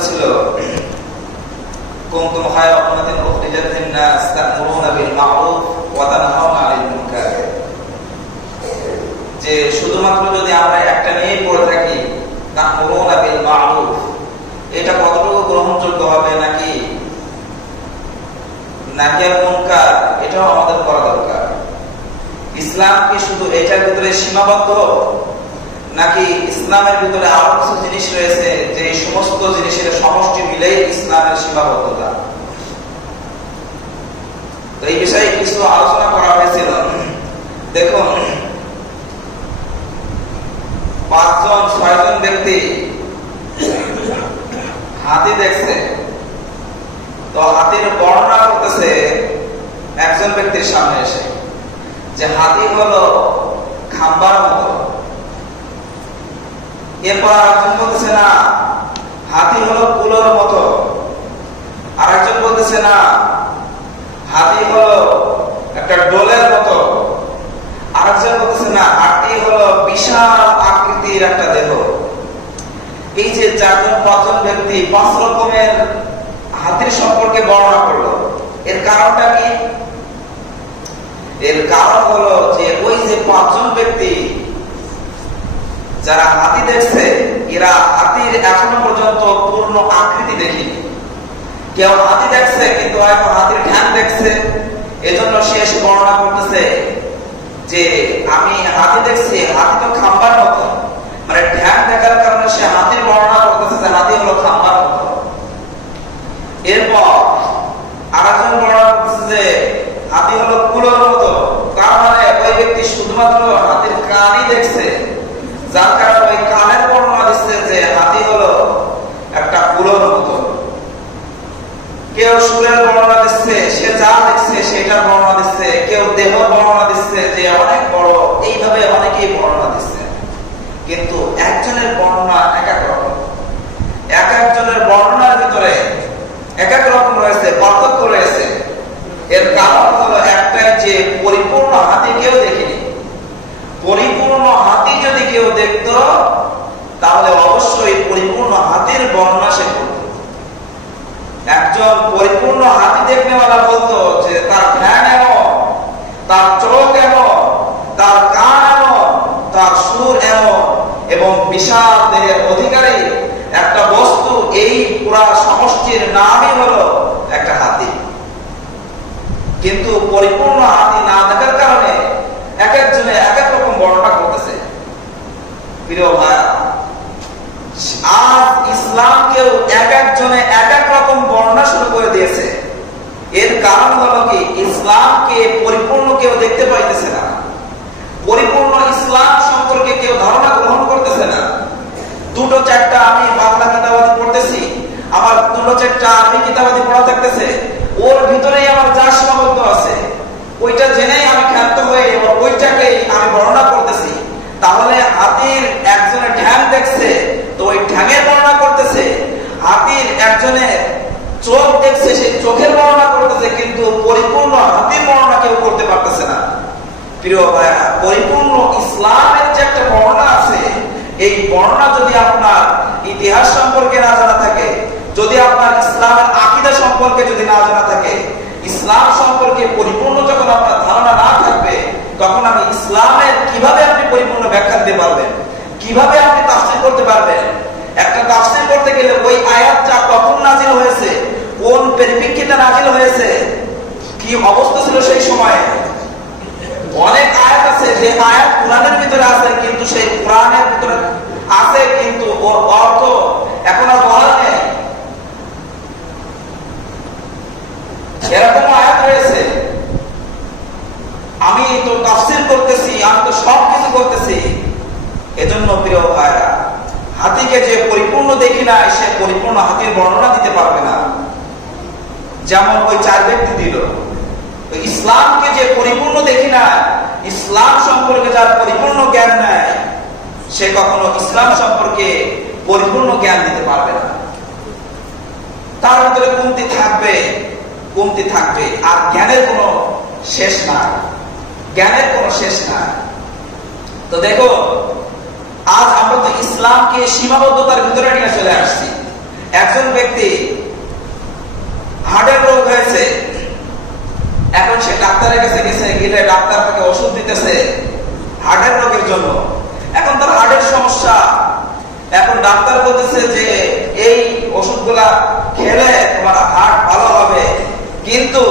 বলতেছিল কুনতুম খায়রা উম্মাতিন উখরিজাত লিন-নাস তা'মুরুনা বিল মা'রুফ ওয়া তানহাউনা 'আনিল মুনকার, যে শুধুমাত্র যদি আমরা একটা নিয়েই পড়ে থাকি তা'মুরুনা বিল মা'রুফ, এটা কতটুকু গ্রহণযোগ্য হবে, নাকি মুনকার এটাও আমাদের করা দরকার। ইসলাম কি শুধু এটার ভিতরে সীমাবদ্ধ, নাকি ইসলামের ভিতরে আরো কিছু জিনিস রয়েছে যে এই সমস্ত জিনিসের সমষ্টি মিলেই ইসলামের সীমাবদ্ধতা? তো এই বিষয়ে কিছু আলোচনা করা হয়েছিল। দেখুন, 5-6জন ব্যক্তি হাতি দেখছে, তো হাতির বর্ণনা করতেছে একজন ব্যক্তির সামনে এসে যে হাতি হলো খাম্বার মতো। এরপর আরেকজন বলতেছে না, হাতি হলো কুলোর মতো। আরেকজন বলতেছে না, হাতি হলো একটা ডোলের মতো। আরেকজন বলতেছে না, হাতি হলো বিশাল আকৃতির একটা দেহ। এই যে 4-5জন ব্যক্তি 5 রকমের হাতির সম্পর্কে বর্ণনা করলো, এর কারণটা কি? এর কারণ হলো যে ওই যে 5জন ব্যক্তি যারা হাতি দেখছে, এরা হাতির এখনো পর্যন্ত পূর্ণ আকৃতি দেখিনি। কেউ হাতি দেখছে কিন্তু হয়তো হাতির ঠ্যাং দেখছে, এজন্য সে এসে বর্ণনা করতেছে যে আমি হাতি দেখছি, হাতি তো খাম্বার মতো, মানে ঠ্যাং দেখার কারণে সে হাতির বর্ণনা করতেছে যে হাতি হলো খাম্বার মতো। এরপর আরেকজন বর্ণনা করতেছে যে হাতি হলো কুলোর মতো, তার মানে ওই ব্যক্তি শুধুমাত্র হাতির কানই দেখছে, যার কারণে ওই কানের বর্ণনা দিচ্ছে যে হাতি হলো একটা কুলোর মতো। কেউ সুরের বর্ণনা দিচ্ছে, সে যা দেখছে সেটার বর্ণনা দিচ্ছে। কেউ দেহ বর্ণনা দিচ্ছে যে অনেক বড়, এইভাবে অনেকেই বর্ণনা দিচ্ছে। কিন্তু একজনের বর্ণনা এক এক রকম, এক একজনের বর্ণনার ভিতরে এক এক রকম রয়েছে, পার্থক্য রয়েছে। এর কারণ হলো একটাই, যে পরিপূর্ণ হাতি কেউ দেখেনি। পরিপূর্ণ হাতি যদি কেউ দেখত, তাহলে অবশ্যই পরিপূর্ণ হাতির বর্ণনা সে করত। একজন পরিপূর্ণ হাতি দেখনেওয়ালা বলতো যে তার ঠ্যাং এমন, তার চোখ এমন, তার কান এমন, তার সুর এমন, এবং বিশাল দেহের অধিকারী একটা বস্তু, এই পুরা সমষ্টির নামই হলো একটা হাতি। কিন্তু পরিপূর্ণ হাতি না দেখার কারণে এক একজনে এক এক রকম বর্ণনা করতেছে। প্রিয় ভাই, আজ ইসলামকেও এক একজনে এক এক রকম বর্ণনা শুরু করে দিয়েছে। এর কারণ হলো কি, ইসলামকে পরিপূর্ণ কেউ দেখতে পাইতেছে না, পরিপূর্ণ ইসলাম সম্পর্কে কেউ ধারণা গ্রহণ করতেছে না। 2-4টা আমি বাংলা কিতাবাদি পড়তেছি, আমার 2-4টা আরবি কিতাবাদি পড়া থাকতেছে, ওর ভিতরেই আমার যা সীমাবদ্ধ আছে ওইটা জেনেই আমি ক্ষান্ত হয়ে ওইটাকেই আমি বর্ণনা করতেছি। তাহলে হাতির একজনে ঠ্যাং দেখছে, তো ওই ঠ্যাঙের বর্ণনা করতেছে। হাতির একজনে চোখ দেখছে, সেই চোখের বর্ণনা করতেছে, কিন্তু পরিপূর্ণ হাতির বর্ণনা কেউ করতে পারতেছে না। প্রিয় ভাইরা, পরিপূর্ণ ইসলামের যে একটা বর্ণনা আছে, এই বর্ণনা যদি আপনার ইতিহাস সম্পর্কে না জানা থাকে, যদি আপনার ইসলামের আকীদা সম্পর্কে যদি না জানা থাকে, ইসলাম সম্পর্কে পরিপূর্ণ যখন আপনার ধারণা না থাকবে, তখন আমি ইসলামের কিভাবে আপনি পরিপূর্ণ ব্যাখ্যা দিতে পারবেন, কিভাবে আপনি তাফসীর করতে পারবেন? একটা তাফসীর করতে গেলে ওই আয়াতটা কখন নাজিল হয়েছে, কোন পরিপ্রেক্ষিতে নাজিল হয়েছে, কি অবস্থা ছিল সেই সময়ে। অনেক আয়াত আছে যে আয়াত কোরআনের ভিতরে আছে, কিন্তু সেই কোরআনের ভিতরে আছে কিন্তু ওর অর্থ এখনো বলা নেই। এরকম আয়াত রয়েছে, আমি তো তাফসীর করতেছি, আমি তো সবকিছু করতেছি। এজন্য প্রিয় ভাইরা, হাতিকে যে পরিপূর্ণ দেখি না, সে পরিপূর্ণ হাতির বর্ণনা দিতে পারবে না। যেমন ওই 4 ব্যক্তি দিল। ইসলামকে যে পরিপূর্ণ দেখি না, ইসলাম সম্পর্কে যার পরিপূর্ণ জ্ঞান নাই, সে কখনো ইসলাম সম্পর্কে পরিপূর্ণ জ্ঞান দিতে পারবে না। তার ভিতরে কমতি থাকবে, কমতি থাকবে, আর জ্ঞানের কোনো শেষ নাই, জ্ঞানের কোনো শেষ নাই। তো দেখো, আজ আমরা তো ইসলামকে সীমাবদ্ধতার ভিতরে নিয়ে চলে আসছি। একজন ব্যক্তি হার্টের রোগ হয়েছে, এখন সে ডাক্তারের কাছে গেছে, গেলে ডাক্তার তাকে ওষুধ দিতেছে হার্টের রোগের জন্য। এখন তার হার্টের সমস্যা, এখন ডাক্তার বলতেছে যে এই ওষুধগুলা খেলে তোমার হার্ট ভালো হবে, কিন্তু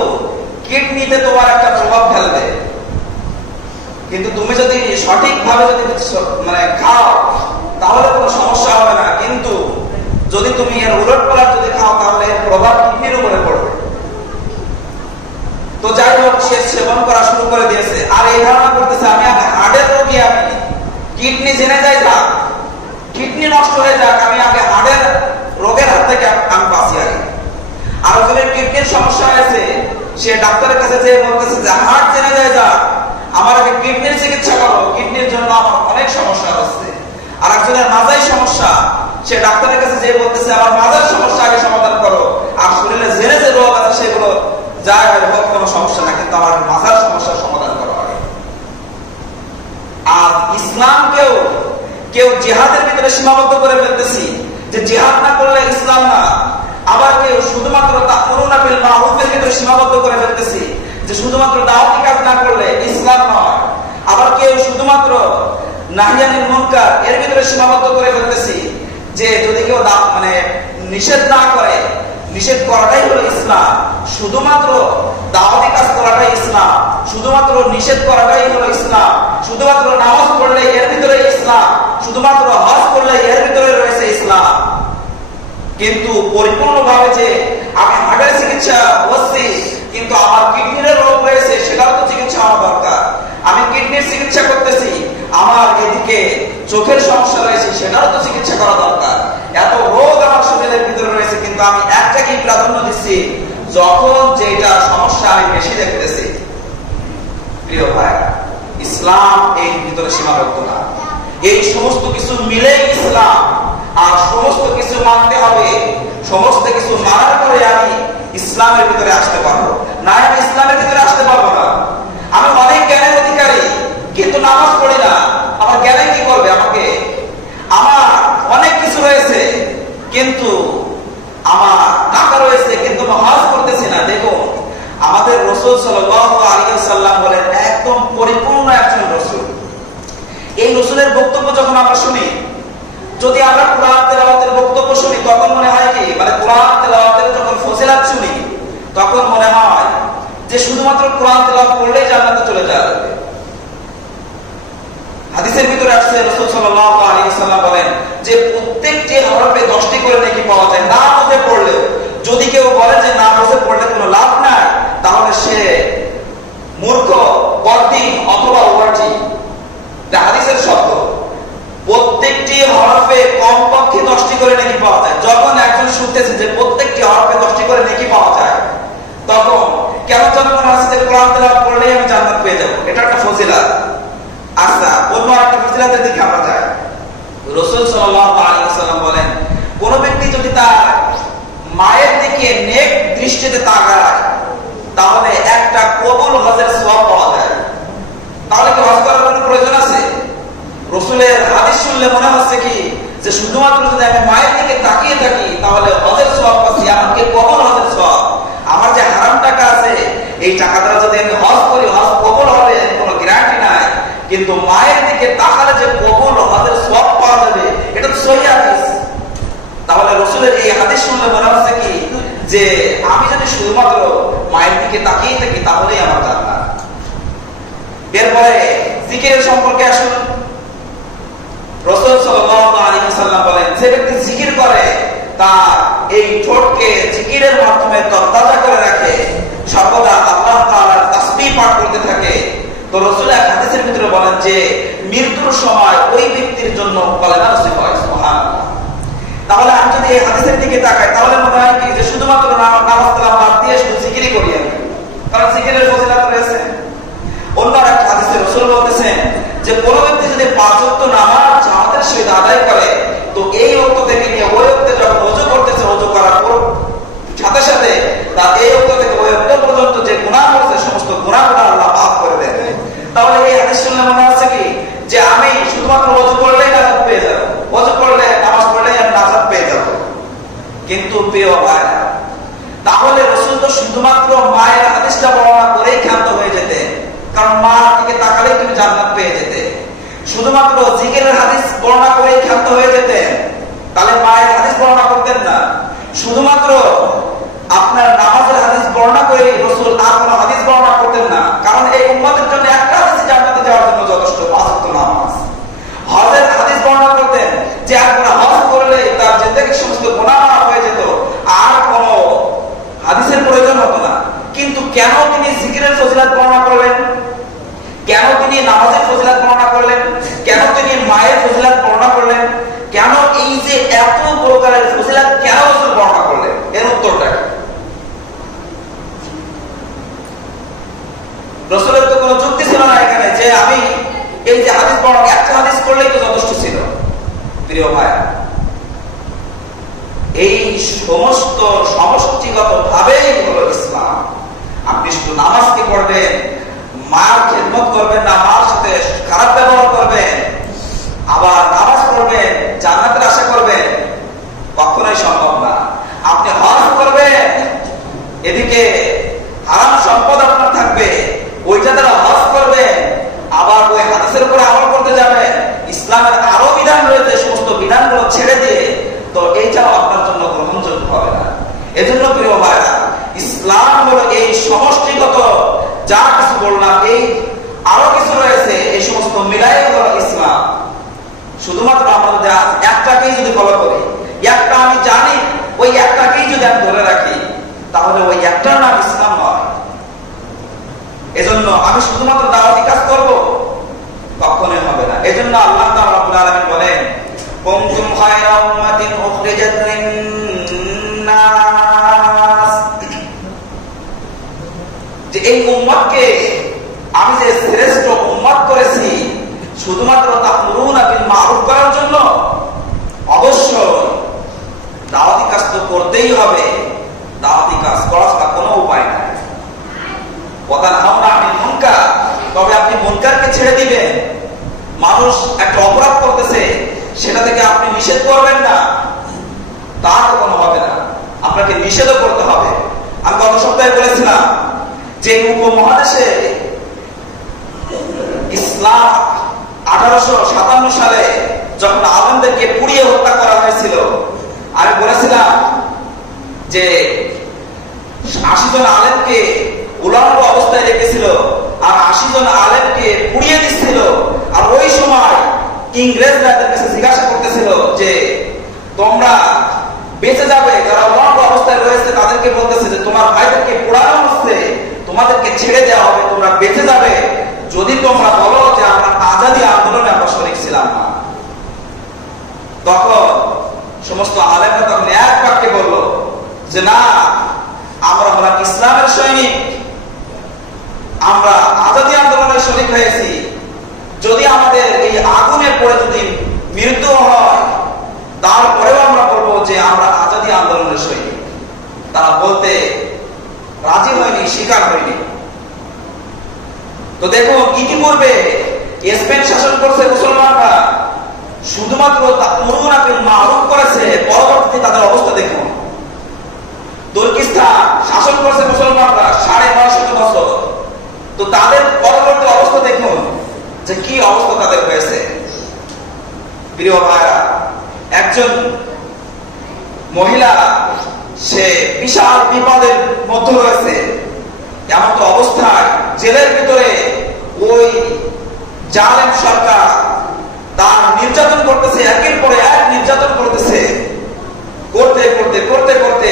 কিডনিতে তোমার একটা প্রভাব ফেলবে। কিন্তু তুমি যদি সঠিকভাবে যদি মানে খাও তাহলে কোনো সমস্যা হবে না, কিন্তু যদি তুমি এর উলট পালট যদি খাও তাহলে এর প্রভাব কিডনির উপরে পড়বে। তো যাই হোক, সে সেবন করা শুরু করে দিয়েছে, আর এই ধারণা করতেছে আমি হার্টের রোগী, আমি কিডনি জেনে যাই যাক, কিডনি নষ্ট হয়ে যাক, আমি আগে হার্টের রোগের হাত থেকে আমি বাঁচি আগে। আর যদি কিডনির সমস্যা হয়েছে, সে ডাক্তারের কাছে যেয়ে বলতেছে যে হার্ট জেনে যায় যাক, আমার আগে কিডনির চিকিৎসা করো, কিডনির জন্য আমার অনেক সমস্যা হচ্ছে। আর একজনের মাজায় সমস্যা, সে ডাক্তারের কাছে যেয়ে বলতেছে আমার মাজার সমস্যা আগে সমাধান করো, আর শরীরে জেনে যে রোগ আছে সেগুলো যায় হোক কোনো সমস্যা না, কিন্তু আমার মাজার সমস্যার সমাধান করো আগে। আর ইসলামকেও কেউ জিহাদের ভিতরে সীমাবদ্ধ করে ফেলতেছি যে জিহাদ না করলে ইসলাম না, আবার কেউ শুধুমাত্র তা'মুরুনা বিল মা'রুফের ভিতরে সীমাবদ্ধ করে ফেলতেছি যে শুধুমাত্র দাওয়াতি কাজ না করলে ইসলাম নয়, আবার কেউ শুধুমাত্র নাহি আনিল মুনকার এর ভিতরে সীমাবদ্ধ করে ফেলতেছি যে যদি কেউ মানে নিষেধ না করে, নিষেধ করাটাই হলো ইসলাম, শুধুমাত্র দাওয়াতি কাজ করাটাই ইসলাম, শুধুমাত্র নিষেধ করাটাই হলো ইসলাম, শুধুমাত্র নামাজ পড়লে এর ভিতরে ইসলাম, শুধুমাত্র হজ করলে এর ভিতরে রয়েছে ইসলাম। কিন্তু পরিপূর্ণভাবে যে আমি হার্টের চিকিৎসা করছি কিন্তু আমার কিডনির রোগ হয়েছে, সেটাও তো চিকিৎসা হওয়া দরকার। আমি কিডনির চিকিৎসা করতেছি, আমার এদিকে চোখের সমস্যা রয়েছে, সেটাও তো চিকিৎসা করা দরকার। এত রোগ আমার শরীরের ভিতরে রয়েছে, কিন্তু আমি একটাকেই প্রাধান্য দিচ্ছি যখন যেটা সমস্যা আমি বেশি দেখতেছি। প্রিয় ভাই, ইসলাম এই ভিতরে সীমাবদ্ধ না, এই সমস্ত কিছু মিলেই ইসলাম। আর সমস্ত কিছু মানতে হবে, সমস্ত কিছু মানার পরে আমি ইসলামের ভিতরে আসতে পারবো, না আমি ইসলামের ভিতরে আসতে পারবো না। আমি অনেক জ্ঞানের অধিকারী কিন্তু নামাজ পড়ি না, আমার জ্ঞানে কি করবে আমাকে? আমার অনেক কিছু রয়েছে কিন্তু আমার টাকা রয়েছে কিন্তু হজ করতেছি না। দেখুন, আমাদের রাসূল সাল্লাল্লাহু আলাইহি ওয়াসাল্লাম বলেন একদম পরিপূর্ণ একজন রাসূল। এই রাসূলের বক্তব্য যখন আমরা শুনি, যদি আমরা কোরআন তেলাওয়াতের বক্তব্য শুনি, তখন মনে হয় কি, মানে কোরআন তেলাওয়াতের যখন ফজিলত শুনি তখন মনে হয় যে শুধুমাত্র কোরআন তেলাওয়াত করলেই জান্নাতে চলে যাবে। হাদিসের ভিতরে আসছে রাসূল সাল্লাল্লাহু আলাইহি ওয়াসাল্লাম বলেন যে প্রত্যেকটি হরফে 10টি করে নেকি পাওয়া যায়, না বুঝে পড়লেও। যদি কেউ বলে যে না বুঝে পড়লে কোনো লাভ নাই, তাহলে সে মূর্খ, বদ্দীন অথবা ওয়ার্জি। এটা হাদিসের শব্দ। প্রত্যেকটি হরফে কমপক্ষে 10টি করে নেকি পাওয়া যায়। যখন একজন শুনতেছে যে প্রত্যেকটি হরফে 10টি করে নেকি পাওয়া যায়, তখন কেমন যেন মনে হচ্ছে যে কোরআন তেলাওয়াত করলেই আমি জান্নাত পেয়ে যাব। এটা একটা ফজিলত। আচ্ছা, অন্য একটা ফজিলতের দিকে আমরা যাই। রাসূল সাল্লাল্লাহু আলাইহি ওয়াসাল্লাম বলেন কোন ব্যক্তি যদি তার মায়ের দিকে নেক দৃষ্টিতে তাকায়, তাহলে একটা কবুল হজের সওয়াব পাওয়া যায়। তাহলে কি হজ করার কোনো প্রয়োজন আছে? রাসূলের হাদিস শুনলে মনে হচ্ছে কি যে শুধুমাত্র যদি আমি মায়ের দিকে তাকিয়ে থাকি তাহলে হজের সওয়াব পাচ্ছি, এমনকি কবুল হজের সওয়াব। আমার যে হারাম টাকা আছে, এই টাকা দ্বারা যদি আমি হজ করি, হজ কবুল হবে কোনো গ্যারান্টি নাই। কিন্তু মায়ের দিকে তাকালে যে কবুল হজের সওয়াব পাওয়া যাবে, এটা তো সহিহ হাদিস। তাহলে রাসূলের এই হাদিস শুনলে মনে হচ্ছে কি যে আমি যদি শুধুমাত্র মায়ের দিকে তাকিয়ে থাকি তাহলেই আমার জান্নাত। এরপরে জিকিরের সম্পর্কে আসুন। রাসূল সাল্লাল্লাহু আলাইহি ওয়াসাল্লাম বলেন যে ব্যক্তি জিকির করে তার এই ঠোঁটকে জিকিরের মাধ্যমে তরতাজা করে রাখে, সর্বদা আল্লাহ তাআলার তাসবিহ পাঠ করতে থাকে, তো রাসূল এক হাদিসের ভিতরে বলেন যে মৃত্যুর সময় ওই ব্যক্তির জন্য কলেমা নসিব হয়। সুবহানাল্লাহ। তাহলে আমি যদি এই হাদিসের দিকে তাকাই তাহলে মনে হয় কি যে শুধুমাত্র নামাজ কালাম বাদ দিয়ে শুধু জিকিরই করি আমি, কারণ জিকিরের ফজিলত রয়েছে। অন্য এক হাদিসে রাসূল বলতেছেন যে কোন ব্যক্তি যদি 5 ওয়াক্ত নামাজ জামাতের সহিত আদায় করে, তো এই ওয়াক্ত থেকে নিয়ে ওই ওয়াক্তে যখন ওযু করতেছে, ওযু করার পর সাথে সাথে তার এই ওয়াক্ত থেকে ওই ওয়াক্ত পর্যন্ত যে গুনাহ করেছে সমস্ত গুনাহগুলো আল্লাহ মাফ করে দেন। তাহলে এই হাদিস শুনলে মনে হচ্ছে কি যে আমি শুধুমাত্র ওযু করলেই নাজাত পেয়ে যাব, ওযু করলে নামাজ পড়লেই আমি নাজাত পেয়ে যাব। কিন্তু প্রিয় ভাইরা, তাহলে রাসূল তো শুধুমাত্র মায়ের হাদিসটা বর্ণনা করেই ক্ষান্ত হয়ে যেতেন, কারণ মা দিকে তাকালেই তুমি জান্নাত পেয়ে যেতে। শুধুমাত্র জিকিরের হাদিস বর্ণনা করেই ক্ষান্ত হয়ে যেতেন, তাহলে মায়ের হাদিস বর্ণনা করতেন না। শুধুমাত্র আপনার নামাজের হাদিস বর্ণনা করে রাসূল আর কোনো হাদিস বর্ণনা করতেন না, কারণ এই উম্মতের জন্য একটা হাদিস জান্নাতে যাওয়ার জন্য যথেষ্ট, 5 ওয়াক্ত নামাজ। হজের হাদিস বর্ণনা করতেন যে একবার হজ করলে তার জিন্দেগীর সমস্ত গুনাহ মাফ হয়ে যেত, আর কোনো হাদিসের প্রয়োজন হতো না। কিন্তু কেন তিনি জিকিরের ফজিলত বর্ণনা করলেন? কেন তিনি নামাজের ফজিলত বর্ণনা করলেন? কেন তিনি মায়ের ফজিলত বর্ণনা করলেন? কেন এই যে এত প্রকারের ফজিলত কেন রাসূল বর্ণনা করলেন? এর উত্তরটা কি? রাসূলের তো কোনো যুক্তি ছিল না এখানে যে আমি এই যে হাদিস বর্ণনা, একটা হাদিস করলেই তো যথেষ্ট ছিল। প্রিয় ভাই, এই সমস্ত সমষ্টিগত ভাবেই হলো ইসলাম। আপনি শুধু নামাজকে পড়বেন, মার খেদমত করবেন না, মার সাথে খারাপ ব্যবহার করবেন, আবার নামাজ পড়বেন, জান্নাতের আশা করবেন, কখনোই সম্ভব না। আপনি হজ করবেন, এদিকে হারাম সম্পদ আপনার থাকবে, ওইটা দ্বারা হজ করবেন, আবার ওই হাদিসের উপরে আমল করতে যাবেন, ইসলামের আরো বিধান রয়েছে, সমস্ত বিধানগুলো ছেড়ে দিয়ে, তো এইটাও আপনার জন্য গ্রহণযোগ্য হবে না। এজন্য প্রিয় ভাইরা, ইসলাম হলো এই সমষ্টিগত যা কিছু বললাম, এই আরো কিছু রয়েছে, এই সমস্ত মিলাই হলো ইসলাম। শুধুমাত্র আমরা যদি একটাকেই যদি ফলো করি, একটা আমি জানি, ওই একটাকেই যদি আমি ধরে রাখি, তাহলে ওই একটার নাম ইসলাম নয়। এজন্য আমি শুধুমাত্র দাওয়াতি কাজ করব, কখনোই হবে না। এজন্য আল্লাহ তাআলা রাব্বুল আলামিন বলেন, কুনতুম খায়রা উম্মাতিন উখরিজাত লিন-নাস, যে এই উম্মতকে আমি যে শ্রেষ্ঠ উম্মত করেছি শুধুমাত্র তা'মুরুনা বিল মা'রুফ করার জন্য। অবশ্যই দাওয়াতি কাজ তো করতেই হবে, দাওয়াতি কাজ করা ছাড়া কোনো উপায় নাই। ওয়াতানহাউনা আনিল মুনকার, তবে আপনি মুনকারকে ছেড়ে দিবেন। মানুষ একটা অপরাধ করতেছে, সেটা থেকে আপনি নিষেধ করবেন না, তা তো কোনো হবে না, আপনাকে নিষেধও করতে হবে। আমি গত সপ্তাহে বলেছিলাম যে উপমহাদেশে ইসলাম 1857 সালে যখন আলেমদেরকে পুড়িয়ে হত্যা করা হয়েছিল, আমি বলেছিলাম যে 80 জন আলেমকে উলঙ্গ অবস্থায় রেখেছিল আর 80 জন আলেমকে পুড়িয়ে দিচ্ছিল। আর ওই সময় ইংরেজরা তাদের কাছে জিজ্ঞাসা করতেছিল যে তোমরা বেঁচে যাবে, যারা উলঙ্গ অবস্থায় রয়েছে তাদেরকে বলতেছে যে তোমার ভাইদেরকে পোড়ানো হচ্ছে, তোমাদেরকে ছেড়ে দেওয়া হবে, তোমরা বেঁচে যাবে যদি তোমরা বলো যে আমরা আজাদী আন্দোলনে আমরা শরীক ছিলাম না। তখন সমস্ত আলেমরা তখন এক বাক্যে বলল যে না, আমরা হলাম ইসলামের সৈনিক, আমরা আজাদী আন্দোলনের শরীক হয়েছি, যদি আমাদের এই আগুনে পড়ে যদি মৃত্যু হয় তারপরেও আমরা বলবো যে আমরা আজাদী আন্দোলনের সৈনিক। তারা বলতে রাজি হয়নি, স্বীকার হয়নি। তো দেখুন, ইতিপূর্বে স্পেন শাসন করছে মুসলমানরা, শুধুমাত্র তা'মুরুনা বিল মা'রুফ করেছে, পরবর্তীতে তাদের অবস্থা দেখুন। তুর্কিস্তান শাসন করছে মুসলমানরা 950 বছর, তো তাদের পরবর্তী অবস্থা দেখুন যে কি অবস্থা তাদের হয়েছে। প্রিয় ভাইরা, একজন মহিলা সে বিশাল বিপদের মধ্যে রয়েছে, এমন তো অবস্থায় জেলের ভিতরে ওই জালেম সরকার তার নির্যাতন করতেছে, একের পরে এক নির্যাতন করতেছে, করতে করতে করতে করতে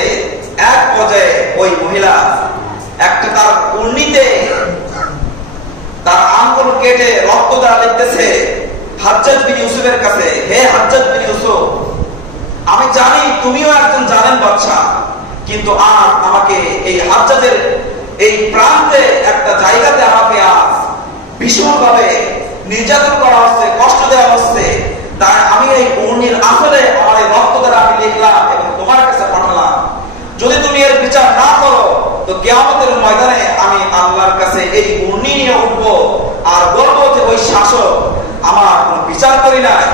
এক পর্যায়ে ওই মহিলা একটা তার উর্নিতে তার আঙ্গুল কেটে রক্ত দ্বারা লিখতেছে হাজ্জাজ বিন ইউসুফের কাছে, হে হাজ্জাজ বিন ইউসুফ, আমি জানি তুমিও একজন জালেম বাদশা, কিন্তু আজ আমাকে এই হাজ্জাজের এই প্রান্তে একটা জায়গাতে আমাকে আজ ভীষণভাবে নির্যাতন করা হচ্ছে, কষ্ট দেওয়া হচ্ছে, তাই আমি এই উর্নির আসলে আমার এই রক্ত দ্বারা আমি লিখলাম এবং তোমার কাছে পাঠালাম। যদি তুমি এর বিচার না করো তো কিয়ামতের ময়দানে আমি আল্লাহর কাছে এই উর্নি নিয়ে উঠবো আর বলবো যে ওই শাসক আমার কোনো বিচার করি নাই,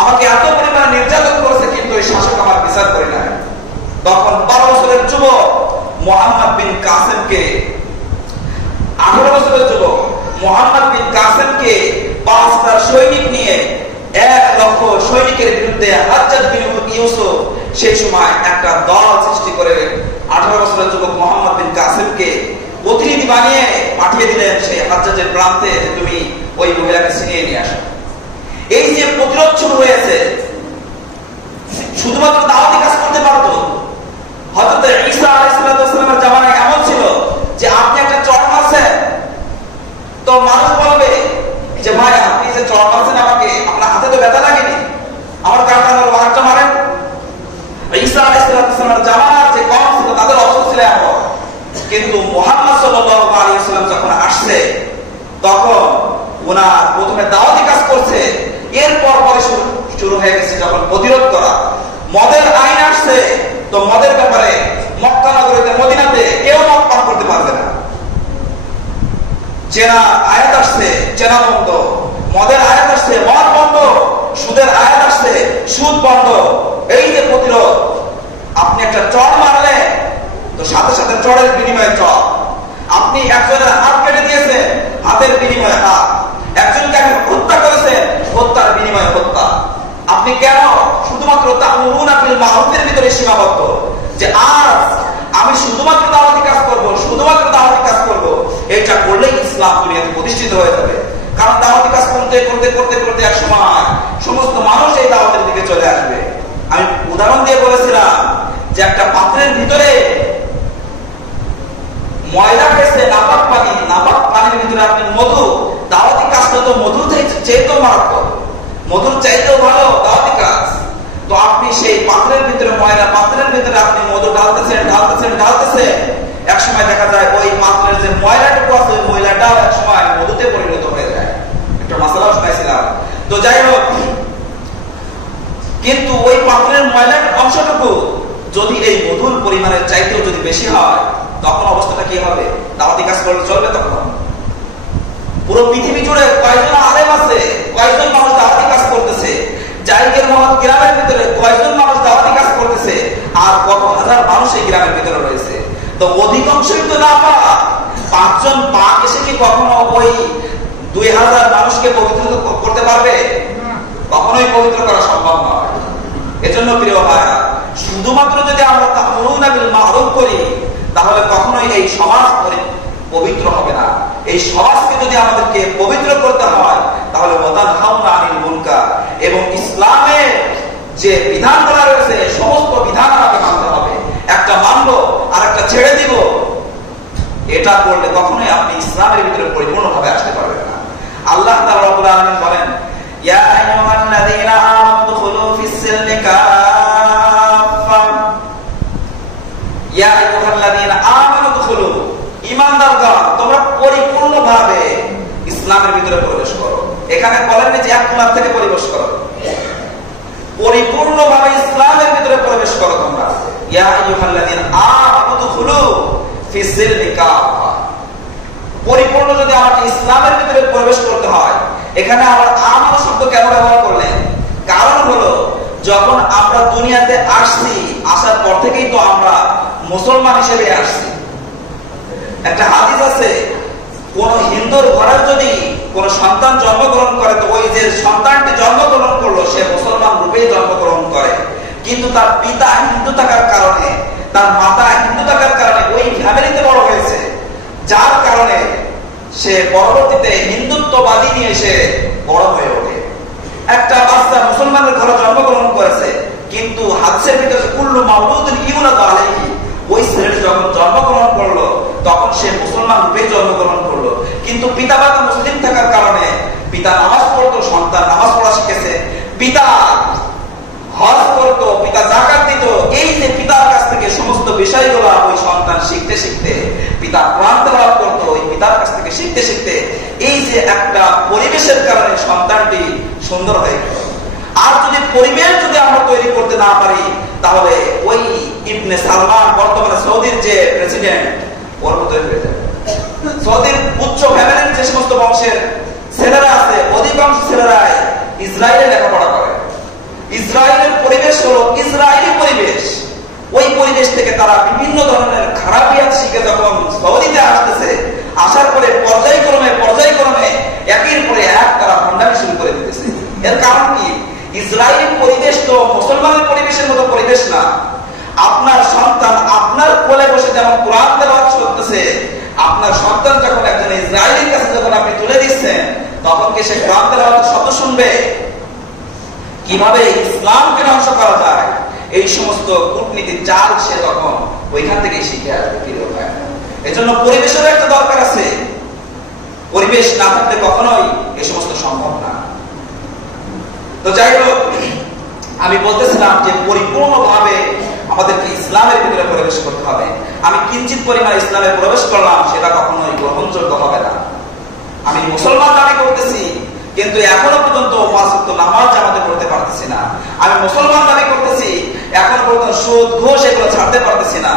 আমাকে এত পরিমাণে নির্যাতন করেছে কিন্তু ওই শাসক আমার বিচার করি নাই। তখন 12 বছরের যুবক মুহাম্মদ বিন কাসেমকে 18 বছরের যুবক মুহাম্মদ বিন কাসেমকে 5,000 সৈনিক নিয়ে 1 লক্ষ সৈনিকের বিরুদ্ধে হাজ্জাজ বিন ইউসুফ সেই সময় একটা দল সৃষ্টি করে 18 বছরের যুবক মুহাম্মদ বিন কাসেমকে প্রতিনিধি বানিয়ে পাঠিয়ে দিলেন সেই হাজ্জাজের প্রান্তে যে তুমি ওই মহিলাকে ছিনিয়ে নিয়ে আসো। এই যে প্রতিরোধ শুরু হয়েছে, শুধুমাত্র দাওয়াতি কাজ করতে পারতো। হযরত ঈসা আলাইহিস সালামের জামানায় এমন ছিল যে আপনি একটা চড় মারছেন তো মানুষ বলবে যে ভাই আপনি যে চড় মারছেন আমাকে, আপনার হাতে তো ব্যথা লাগেনি, আমার কাটানোর বারটা মারেন। ঈসা আলাইহিস সালামের জামানার যে কওম ছিল তাদের অবস্থা ছিল এমন। কিন্তু মুহাম্মদ সাল্লাল্লাহু আলাইহি ওয়াসাল্লাম যখন আসছে তখন ওনার প্রথমে দাওয়াতি কাজ করছে, এরপর পরে শুরু হয়ে গেছে যখন প্রতিরোধ করা। মদের আইন আসছে, তো মদের ব্যাপারে মক্কা নগরীতে মদিনাতে কেউ মদ পান করতে পারবে না। চেনা আয়াত আসছে, চেনা বন্ধ। মদের আয়াত আসছে, মদ বন্ধ। সুদের আয়াত আসছে, সুদ বন্ধ। এই যে প্রতিরোধ, আপনি একটা চড় মারলে তো সাথে সাথে চড়ের বিনিময়ে চড়। আপনি একজনের হাত কেটে দিয়েছেন, হাতের বিনিময়ে হাত। একজনকে আপনি হত্যা করেছেন, হত্যার বিনিময়ে হত্যা। আপনি কেন শুধুমাত্র তা'মুরুনা বিল মা'রুফের ভিতরে সীমাবদ্ধ যে আজ আমি শুধুমাত্র দাওয়াতি কাজ করব, শুধুমাত্র দাওয়াতি কাজ করব? এটা করলেই ইসলাম দুনিয়াতে প্রতিষ্ঠিত হয়ে যাবে। কারণ দাওয়াতি কাজ করতে করতে করতে করতে এক সময় সমস্ত মানুষ এই দাওয়াতের দিকে চলে আসবে। আমি উদাহরণ দিয়ে বলেছিলাম যে একটা পাত্রের ভিতরে ময়লা গেছে, নাপাক পানি, নাপাক পানির ভিতরে আপনি মধু, দাওয়াতি কাজটা তো মধুর চাইতেও মারাত্মক, মধুর চাইতেও ভালো দাওয়াতি কাজ। তো আপনি সেই পাত্রের ভিতরে ময়লা, পাত্রের ভিতরে আপনি মধু ঢালতেছেন ঢালতেছেন ঢালতেছেন, এক সময় দেখা যায় ওই পাত্রের যে ময়লাটুকু আছে ওই ময়লাটাও এক সময় মধুতে পরিণত হয়ে যায়। একটা মাসালা শুনাইছিলাম। তো যাই হোক, কিন্তু ওই পাত্রের ময়লার অংশটুকু যদি এই মধুর পরিমাণের চাইতেও যদি বেশি হয় তখন অবস্থাটা কি হবে? দাওয়াতি কাজ করলে চলবে? তখন পুরো পৃথিবী জুড়ে কয়েকজন আলেম আছে, কয়েকজন মানুষ দাওয়াতি কাজ করতেছে, জায়গের মহৎ গ্রামের ভিতরে কয়েকজন মানুষ দাওয়াতি কাজ করতেছে, আর কত হাজার মানুষ এই গ্রামের ভিতরে রয়েছে। তো অধিকাংশই তো না পাওয়া। 5 জন পাক এসে কি কখনো ওই 2000 মানুষকে পবিত্র করতে পারবে? কখনোই পবিত্র করা সম্ভব নয়। এজন্য প্রিয় ভাইরা, শুধুমাত্র যদি আমরা তা'মুরুনা বিল মা'রুফ করি তাহলে কখনোই এই সমাজ পবিত্র হবে না। এই সমাজকে যদি আমাদেরকে পবিত্র করতে হয় তাহলে ওয়াতানহাউনা আনিল মুনকার এবং ইসলামের যে বিধানগুলো রয়েছে সমস্ত বিধান আমাকে মানতে হবে। একটা মানবো আর একটা ছেড়ে দিব, এটা করলে কখনোই আপনি ইসলামের ভিতরে পরিপূর্ণভাবে আসতে পারবেন না। আল্লাহ তাআলা রব্বুল আলামিন বলেন, ইয়া আইয়ুহাল্লাযীনা আমানু দুখুলু ফিস-সিলমি কাফা, ইয়া আইয়ুহাল্লাযীনা আমানু দুখুলু, ঈমানদারগণ তোমরা পরিপূর্ণভাবে ইসলামের ভিতরে প্রবেশ করো। এখানে বলেন যে এক কোণা থেকে প্রবেশ করো, পরিপূর্ণভাবে ইসলামের ভিতরে প্রবেশ করো তোমরা। ইয়া আইয়ুহাল্লাযীনা আমানু দুখুলু ফিস-সিলমি কাফা, পরিপূর্ণ যদি আমাকে ইসলামের ভিতরে প্রবেশ করতে হয়, এখানে আবার আমানু শব্দ কেন ব্যবহার করলেন? কারণ হলো যখন আমরা দুনিয়াতে আসছি, আসার পর থেকেই তো আমরা মুসলমান হিসেবে আসছি। একটা হাদিস আছে, কোন হিন্দুর ঘরে যদি কোন সন্তান জন্মগ্রহণ করে তো ওই যে সন্তানটি জন্মগ্রহণ করলো সে মুসলমান রূপেই জন্মগ্রহণ করে, কিন্তু তার পিতা হিন্দু থাকার কারণে, তার মাতা হিন্দু থাকার কারণে ওই ফ্যামিলিতে বড় হয়েছে, যার কারণে সে পরবর্তীতে হিন্দুত্ববাদী নিয়ে সে বড় হয়ে ওঠে। একটা বাচ্চা মুসলমানের ঘরে জন্মগ্রহণ করেছে, কিন্তু হাদিসের ভিতরে কুল্লু মাউলুদিন ইউলাদু আলাইহি, ওই ছেলেটি যখন জন্মগ্রহণ করলো তখন সে মুসলমান রূপে জন্মগ্রহণ করলো, কিন্তু পিতা মাতা মুসলিম থাকার কারণে পিতা নামাজ পড়তো, সন্তান নামাজ পড়া শিখেছে, পিতা হজ করতো, পিতা যাকাত দিত। এই যে পিতার কাছ থেকে সমস্ত বিষয়গুলো ওই সন্তান শিখতে শিখতে, পিতা কোরআন তেলাওয়াত করতো ওই পিতার কাছ থেকে শিখতে শিখতে, এই যে একটা পরিবেশের কারণে সন্তানটি সুন্দর হয়ে গেল। আর যদি পরিবেশ যদি আমরা তৈরি করতে না পারি তাহলে ওই ইবনে সালমান বর্তমানে সৌদির যে প্রেসিডেন্ট ওর মতো হয়ে যাবে। সৌদির উচ্চ ফ্যামিলির যে সমস্ত বংশের ছেলেরা আছে অধিকাংশ ছেলেরাই ইসরায়েলে লেখাপড়া করে। ইসরায়েলের পরিবেশ হলো ইসরায়েলি পরিবেশ, ওই পরিবেশ থেকে তারা বিভিন্ন ধরনের খারাপিয়াত শিখে যখন সৌদিতে আসতেছে, আসার পরে পর্যায়ক্রমে একের পরে এক তারা ভণ্ডামি শুরু করে দিতেছে। এর কারণ কি? ইসরায়েলি পরিবেশ তো মুসলমানের পরিবেশের মতো পরিবেশ না। আপনার সন্তান আপনার কোলে বসে যেমন কোরআন তেলাওয়াত করতেছে, আপনার সন্তান যখন একজন ইসরায়েলির কাছে যখন আপনি তুলে দিচ্ছেন, তখন কি সে কোরআন তেলাওয়াতের শব্দ শুনবে? কিভাবে ইসলামকে ধ্বংস করা যায় এই সমস্ত কূটনীতির চাল সে তখন ওইখান থেকেই শিখে আসবে। এই জন্য পরিবেশের একটা দরকার আছে। পরিবেশ না থাকলে কখনোই এই সমস্ত সম্ভব না। তো যাই হোক, আমি বলতেছিলাম যে পরিপূর্ণভাবে আমাদেরকে ইসলামের ভিতরে প্রবেশ করতে হবে। আমি কিঞ্চিত পরিমাণ ইসলামে প্রবেশ করলাম, সেটা কখনোই গ্রহণযোগ্য হবে না। আমি মুসলমান দাবি করতেছি, কিন্তু এখনো পর্যন্ত পাঁচ ওয়াক্ত নামাজ জামাতে পড়তে পারতেছি না। আমি মুসলমান দাবি করতেছি, এখন পর্যন্ত সুদ ঘুষ এগুলো ছাড়তে পারতেছি না।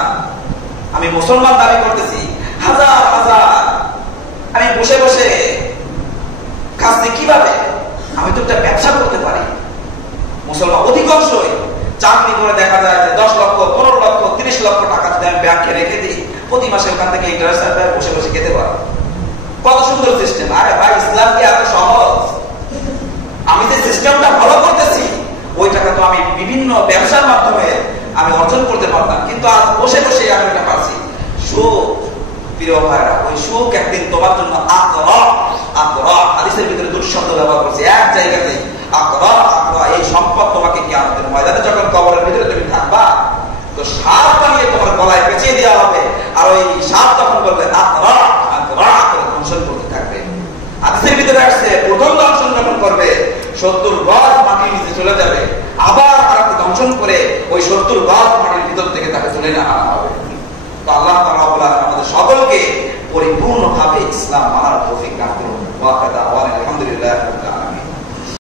আমি মুসলমান দাবি করতেছি, হাজার হাজার আমি বসে বসে খাচ্ছি কিভাবে? আমি তো একটা ব্যবসা করতে পারি। মুসলমান অধিকাংশই চাকরি করে দেখা যায় যে 10 লক্ষ 15 লক্ষ 30 লক্ষ টাকা যদি আমি ব্যাংকে রেখে দিই, প্রতি মাসে ওখান থেকে ইন্টারেস্ট বসে বসে খেতে পারো। কত সুন্দর সিস্টেম! আরে ভাই, ইসলাম কি এত সহজ? আমি যে সিস্টেমটা ফলো করতেছি, ওই টাকা তো আমি বিভিন্ন ব্যবসার মাধ্যমে আমি অর্জন করতে পারতাম, কিন্তু আজ বসে বসে আমি এটা পারছি। সুখ, প্রিয় ভাইরা, ওই সুখ একদিন তোমার জন্য হাদিসের ভিতরে দুটো শব্দ ব্যবহার করছে এক জায়গাতে, এই সম্পদ তোমাকে কিয়ামতের ময়দানে যখন কবরের ভিতরে তুমি থাকবা, তো সাপ বানিয়ে তোমার গলায় পেঁচিয়ে দেওয়া হবে, আর ওই সাপ তখন বলবে দংশন করতে থাকবে। হাদিসের ভিতরে আসছে, প্রথম দংশন যখন করবে 70 গজ মাটির নিচে চলে যাবে, আবার তাকে দংশন করে ওই 70 গজ মাটির ভিতর থেকে তাকে তুলে আনা হবে। তো আল্লাহ তাআলা আমাদের সকলকে পরিপূর্ণভাবে ইসলাম মানার তৌফিক দান করুন। ওয়া কাদা ওয়া আলহামদুলিল্লাহ।